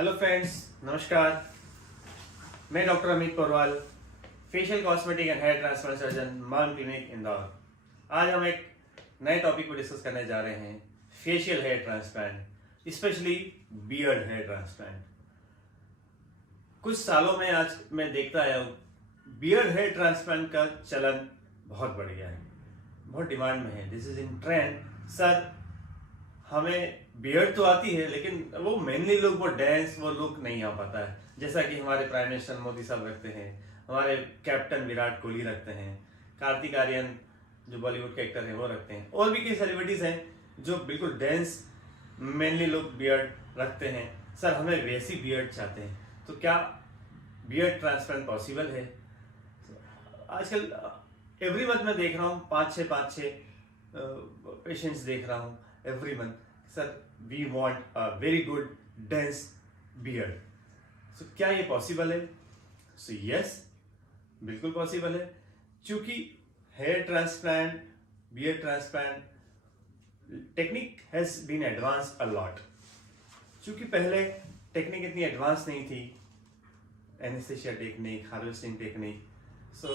Hello friends, नमस्कार। मैं doctor Amit Porwal, facial cosmetic and hair transplant surgeon, Maan clinic Indore. आज हम एक नए टॉपिक को डिस्कस करने जा रहे हैं, facial hair transplant, specially beard hair transplant. कुछ सालों में आज मैं देखता आया हूँ बियर्ड हेयर ट्रांसप्लांट का चलन बहुत बढ़ गया है, बहुत डिमांड में है। This is in trend. Sir, हमें बियर्ड तो आती है लेकिन वो मेनली लोग वो डांस वो लुक नहीं आ पाता है, जैसा कि हमारे प्राइम मिनिस्टर मोदी साहब रखते हैं, हमारे कैप्टन विराट कोहली रखते हैं, कार्तिक आर्यन जो बॉलीवुड के एक्टर हैं वो रखते हैं, और भी कई सेलिब्रिटीज हैं जो बिल्कुल डांस मेनली लोग बियर्ड रखते हैं। सर, हमें वैसी बियर्ड चाहते हैं, तो क्या बियर्ड ट्रांसप्लांट पॉसिबल है? आजकल एवरी मंथ मैं देख रहा हूँ पाँच छः पेशेंट्स देख रहा हूँ every month. Sir, we want a very good dense beard. So क्या ये पॉसिबल है? सो यस, बिल्कुल पॉसिबल है, क्योंकि hair transplant, beard transplant technique has been advance a lot. क्योंकि पहले टेक्निक इतनी एडवांस नहीं थी, anaesthesia technique, harvesting technique, so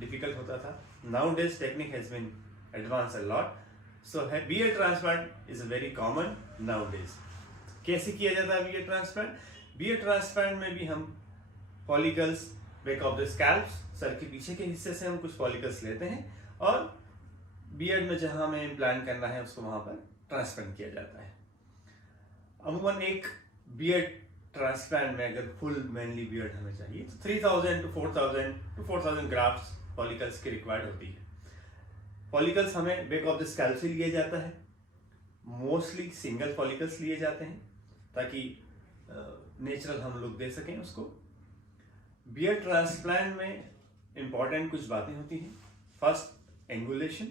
difficult होता था। Nowadays technique has been advance a lot, so beard transplant is very common nowadays. कैसे किया जाता है बियर्ड ट्रांसप्लांट? बियर्ड ट्रांसप्लांट में भी हम follicles back of the scalp, sir के पीछे के हिस्से से हम कुछ फॉलिकल्स लेते हैं और बियर्ड में जहां हमें इम्प्लांट करना है उसको वहां पर ट्रांसप्लांट किया जाता है। अमूमन एक बियर्ड ट्रांसप्लांट में अगर फुल मेनली बियर्ड हमें चाहिए तो 3000 to 4000 ग्राफ्ट्स फॉलिकल्स की रिक्वायर्ड होती है। फॉलिकल्स हमें बैक ऑफ द स्कैल्प से लिया जाता है, मोस्टली सिंगल फॉलिकल्स लिए जाते हैं ताकि नेचुरल हम लुक दे सकें उसको। बियर्ड ट्रांसप्लांट में इंपॉर्टेंट कुछ बातें होती हैं। First, angulation.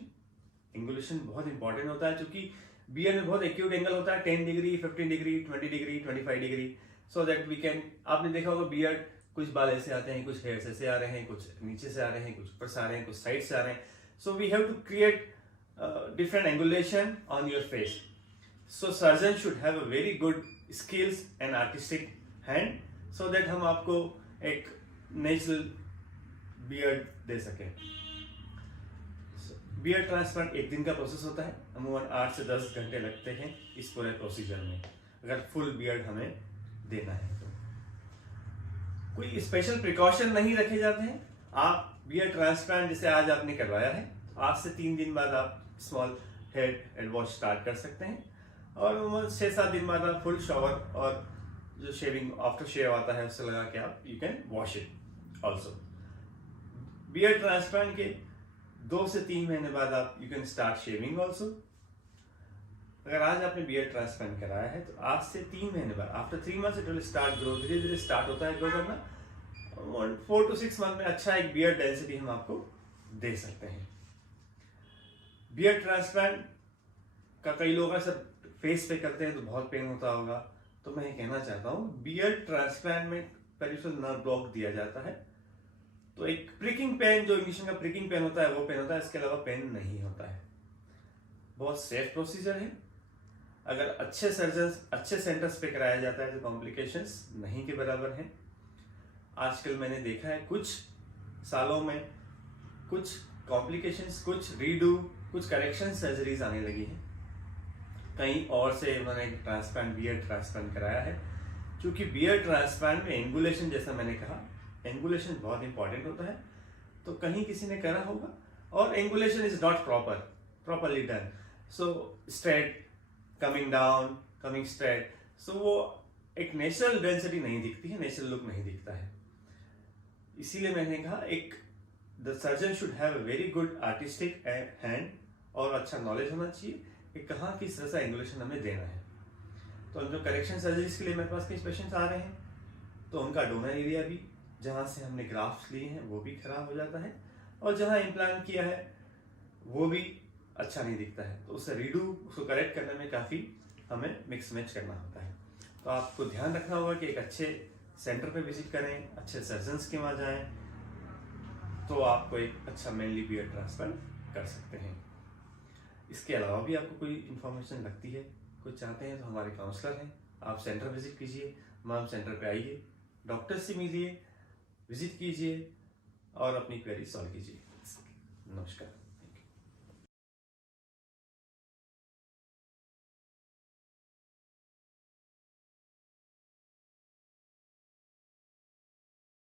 एंगुलेशन बहुत इंपॉर्टेंट होता है क्योंकि बियर्ड में बहुत एक्यूट एंगल होता है, 10 degree, 15 degree, 20 degree, 25 degree, so that we can. आपने देखा होगा बियर्ड कुछ बाल ऐसे आते हैं, कुछ हेयर्स ऐसे आ रहे हैं, कुछ नीचे से आ रहे हैं, कुछ ऊपर से आ रहे हैं, कुछ साइड से आ रहे हैं। So we have to create different angulation on your face. So surgeon should have a very good skills and artistic hand so that हम आपको एक नेचुरल बियर्ड दे सकें। बियर्ड ट्रांसप्लांट एक दिन का प्रोसेस होता है, अमूमन 8 से 10 घंटे लगते हैं इस पूरे प्रोसीजर में, अगर फुल बियर्ड हमें देना है तो। कोई स्पेशल प्रिकॉशन नहीं रखे जाते हैं। आप बियर्ड ट्रांसप्लांट जैसे आज आपने करवाया है, आज से 3 दिन बाद आप small head and wash start कर सकते हैं, और 6-7 दिन बाद आप फुल शावर और जो शेविंग आफ्टर शेव आता है उससे लगा के आप you can wash it also. Beard transplant के 2 से 3 महीने बाद आप you can start shaving also. अगर आज आपने बियर्ड ट्रांसप्लांट कराया है तो आज से 3 महीने बाद, after 3 months it will start grow, धीरे धीरे स्टार्ट होता है ग्रो करना। 4 to 6 मंथ में अच्छा एक बियर्ड डेंसिटी हम आपको दे सकते हैं। बियर्ड ट्रांसप्लांट का कई लोग ऐसा फेस पे करते हैं तो बहुत पेन होता होगा, तो मैं ये कहना चाहता हूँ बियर्ड ट्रांसप्लांट में पेरिफेरल नर्व ब्लॉक दिया जाता है, तो एक प्रिकिंग पेन, जो इंजेक्शन का प्रिकिंग पेन होता है वो पेन होता है, इसके अलावा पेन नहीं होता है। बहुत सेफ प्रोसीजर है। अगर अच्छे सर्जन अच्छे सेंटर्स पे कराया जाता है तो कॉम्प्लिकेशंस नहीं के बराबर हैं। आजकल मैंने देखा है कुछ सालों में कुछ कॉम्प्लिकेशंस, कुछ रीडू, कुछ करेक्शन सर्जरीज आने लगी हैं। कहीं और से उन्होंने ट्रांसप्लांट, बियर्ड ट्रांसप्लांट कराया है, क्योंकि बियर्ड ट्रांसप्लांट में एंगुलेशन, जैसा मैंने कहा, एंगुलेशन बहुत इंपॉर्टेंट होता है। तो कहीं किसी ने करा होगा और angulation is not properly done, so straight coming down, coming straight, so वो एक नेचुरल डेंसिटी नहीं दिखती है, नेचुरल लुक नहीं दिखता है। इसीलिए मैंने कहा एक the surgeon should have a very good artistic hand और अच्छा नॉलेज होना चाहिए कि कहाँ किस तरह से एंगुलेशन हमें देना है। तो जो करेक्शन सर्जरीज के लिए मेरे पास कुछ पेशेंट्स आ रहे हैं, तो उनका डोनर एरिया भी, जहाँ से हमने ग्राफ्ट्स लिए हैं, वो भी खराब हो जाता है, और जहाँ इम्प्लांट किया है वो भी अच्छा नहीं दिखता है, तो उससे रीडू, उसको करेक्ट करने में काफ़ी हमें मिक्स मैच करना होता है। तो आपको ध्यान रखना होगा कि एक अच्छे सेंटर पे विजिट करें, अच्छे सर्जन्स के वहाँ जाएं, तो आपको एक अच्छा मेनली बियर्ड ट्रांसप्लांट कर सकते हैं। इसके अलावा भी आपको कोई इन्फॉर्मेशन लगती है, कुछ चाहते हैं, तो हमारे काउंसलर हैं, आप सेंटर विजिट कीजिए, माम सेंटर पे आइए, डॉक्टर से मिलिए, विजिट कीजिए और अपनी क्वेरी सॉल्व कीजिए। नमस्कार।